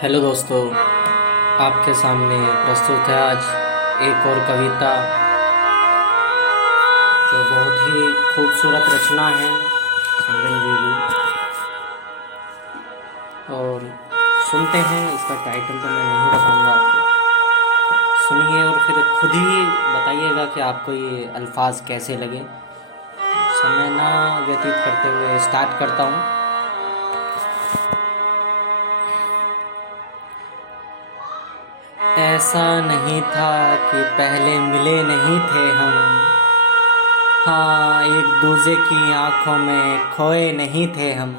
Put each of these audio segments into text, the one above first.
Hello दोस्तों, आपके सामने प्रस्तुत है आज एक और कविता जो बहुत ही खूबसूरत रचना है सिमरन जी की। और सुनते हैं, इसका टाइटल तो मैं नहीं बताऊंगा आपको। सुनिए और फिर खुद ही बताइएगा कि आपको ये अल्फाज कैसे लगे। समय ना व्यतीत करते हुए स्टार्ट करता हूँ। ऐसा नहीं था कि पहले मिले नहीं थे हम, हाँ एक दूजे की आंखों में खोए नहीं थे हम।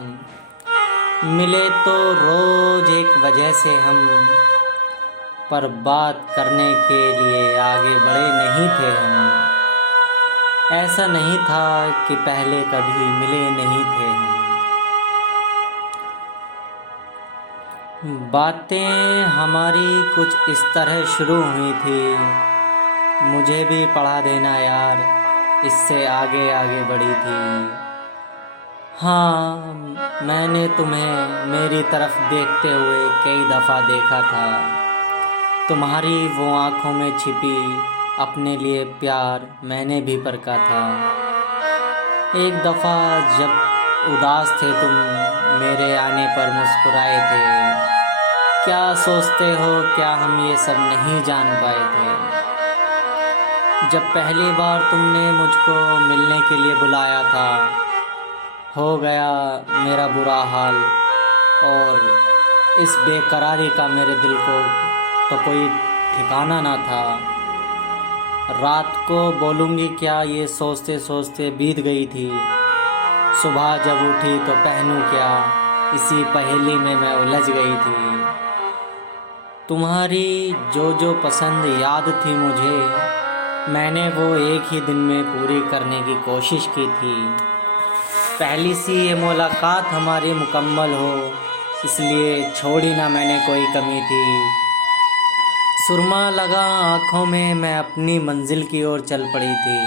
मिले तो रोज एक वजह से हम, पर बात करने के लिए आगे बढ़े नहीं थे हम। ऐसा नहीं था कि पहले कभी मिले नहीं थे हम। बातें हमारी कुछ इस तरह शुरू हुई थी, मुझे भी पढ़ा देना यार, इससे आगे आगे बढ़ी थी। हाँ, मैंने तुम्हें मेरी तरफ देखते हुए कई दफ़ा देखा था। तुम्हारी वो आँखों में छिपी अपने लिए प्यार मैंने भी परखा था। एक दफ़ा जब उदास थे तुम, मेरे आने पर मुस्कुराए थे। क्या सोचते हो, क्या हम ये सब नहीं जान पाए थे? जब पहली बार तुमने मुझको मिलने के लिए बुलाया था, हो गया मेरा बुरा हाल। और इस बेकरारी का मेरे दिल को तो कोई ठिकाना ना था। रात को बोलूँगी क्या, ये सोचते सोचते बीत गई थी। सुबह जब उठी तो पहनूँ क्या, इसी पहेली में मैं उलझ गई थी। तुम्हारी जो पसंद याद थी मुझे, मैंने वो एक ही दिन में पूरी करने की कोशिश की थी। पहली सी ये मुलाकात हमारी मुकम्मल हो, इसलिए छोड़ी ना मैंने कोई कमी थी। सुरमा लगा आँखों में, मैं अपनी मंजिल की ओर चल पड़ी थी।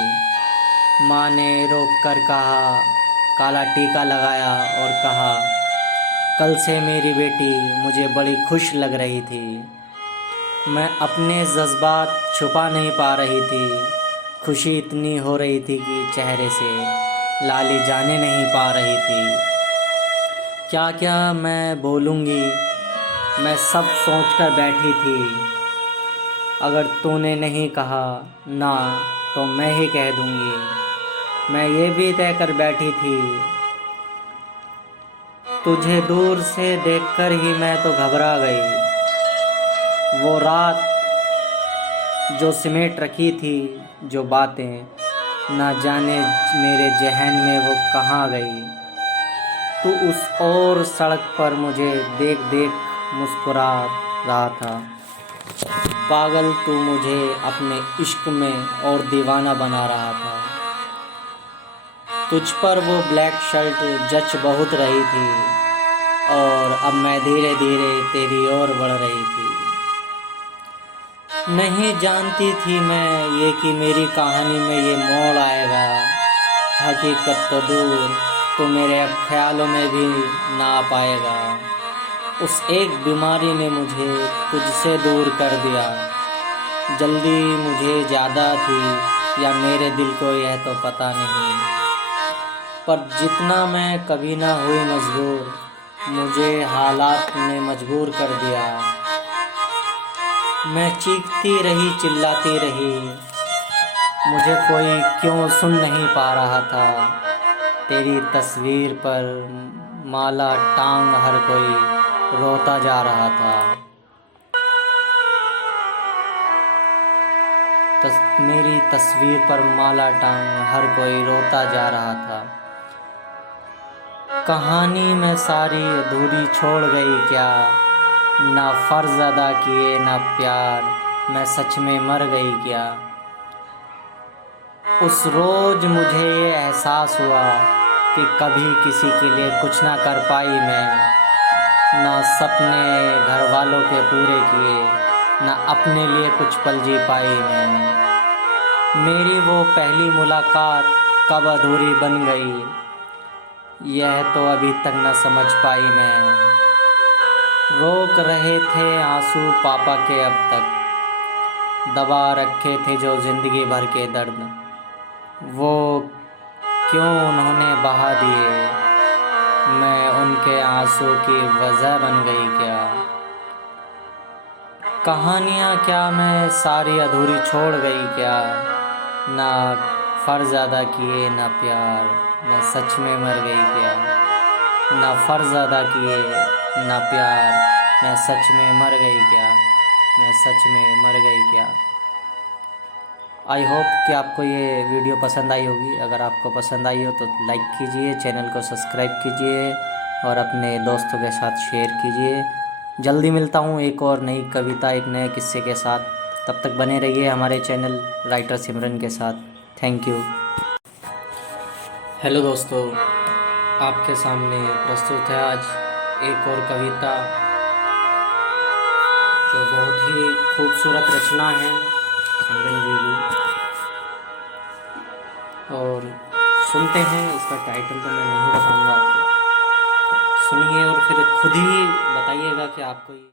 माँ ने रोक कर कहा, काला टीका लगाया और कहा, कल से मेरी बेटी मुझे बड़ी खुश लग रही थी। मैं अपने जज्बात छुपा नहीं पा रही थी। खुशी इतनी हो रही थी कि चेहरे से लाली जाने नहीं पा रही थी। क्या क्या मैं बोलूँगी, मैं सब सोच कर बैठी थी। अगर तूने नहीं कहा ना, तो मैं ही कह दूँगी। मैं ये भी तय कर बैठी थी, तुझे दूर से देखकर ही मैं तो घबरा गई। वो रात जो सिमेट रखी थी, जो बातें ना जाने मेरे जहन में वो कहाँ गई। तू उस और सड़क पर मुझे देख देख मुस्कुरा रहा था। पागल तू मुझे अपने इश्क में और दीवाना बना रहा था। तुझ पर वो ब्लैक शर्ट जच बहुत रही थी, और अब मैं धीरे धीरे तेरी ओर बढ़ रही थी। नहीं जानती थी मैं ये कि मेरी कहानी में ये मोड़ आएगा। हकीकत तो दूर, तो मेरे अब ख्यालों में भी ना आ पाएगा। उस एक बीमारी ने मुझे तुझसे दूर कर दिया। जल्दी मुझे ज़्यादा थी या मेरे दिल को यह तो पता नहीं, पर जितना मैं कभी ना हुई मजबूर, मुझे हालात ने मजबूर कर दिया। मैं चीखती रही, चिल्लाती रही, मुझे कोई क्यों सुन नहीं पा रहा था। तेरी तस्वीर पर माला टांग हर कोई रोता जा रहा था। मेरी तस्वीर पर माला टांग हर कोई रोता जा रहा था। कहानी में सारी अधूरी छोड़ गई क्या, ना फर्ज अदा किए ना प्यार, मैं सच में मर गई क्या। उस रोज मुझे ये एहसास हुआ कि कभी किसी के लिए कुछ ना कर पाई मैं। ना सपने घर वालों के पूरे किए, ना अपने लिए कुछ पल जी पाई मैं। मेरी वो पहली मुलाकात कब अधूरी बन गई, यह तो अभी तक न समझ पाई मैं। रोक रहे थे आंसू पापा के अब तक, दबा रखे थे जो जिंदगी भर के दर्द, वो क्यों उन्होंने बहा दिए, मैं उनके आंसू की वजह बन गई क्या। कहानियाँ क्या मैं सारी अधूरी छोड़ गई क्या, ना फ़र्ज़ अदा किए ना प्यार, मैं सच में मर गई क्या। ना फ़र्ज़ अदा किए ना प्यार, मैं सच में मर गई क्या, मैं सच में मर गई क्या। आई होप कि आपको ये वीडियो पसंद आई होगी। अगर आपको पसंद आई हो तो लाइक कीजिए, चैनल को सब्सक्राइब कीजिए और अपने दोस्तों के साथ शेयर कीजिए। जल्दी मिलता हूँ एक और नई कविता, एक नए किस्से के साथ। तब तक बने रहिए हमारे चैनल राइटर सिमरन के साथ। Thank you. हेलो दोस्तों, आपके सामने प्रस्तुत है आज एक और कविता जो बहुत ही खूबसूरत रचना है सिमरन जी की। और सुनते हैं, इसका टाइटल तो मैं नहीं बताऊंगा आपको, सुनिए और फिर खुद ही बताइएगा कि आपको ये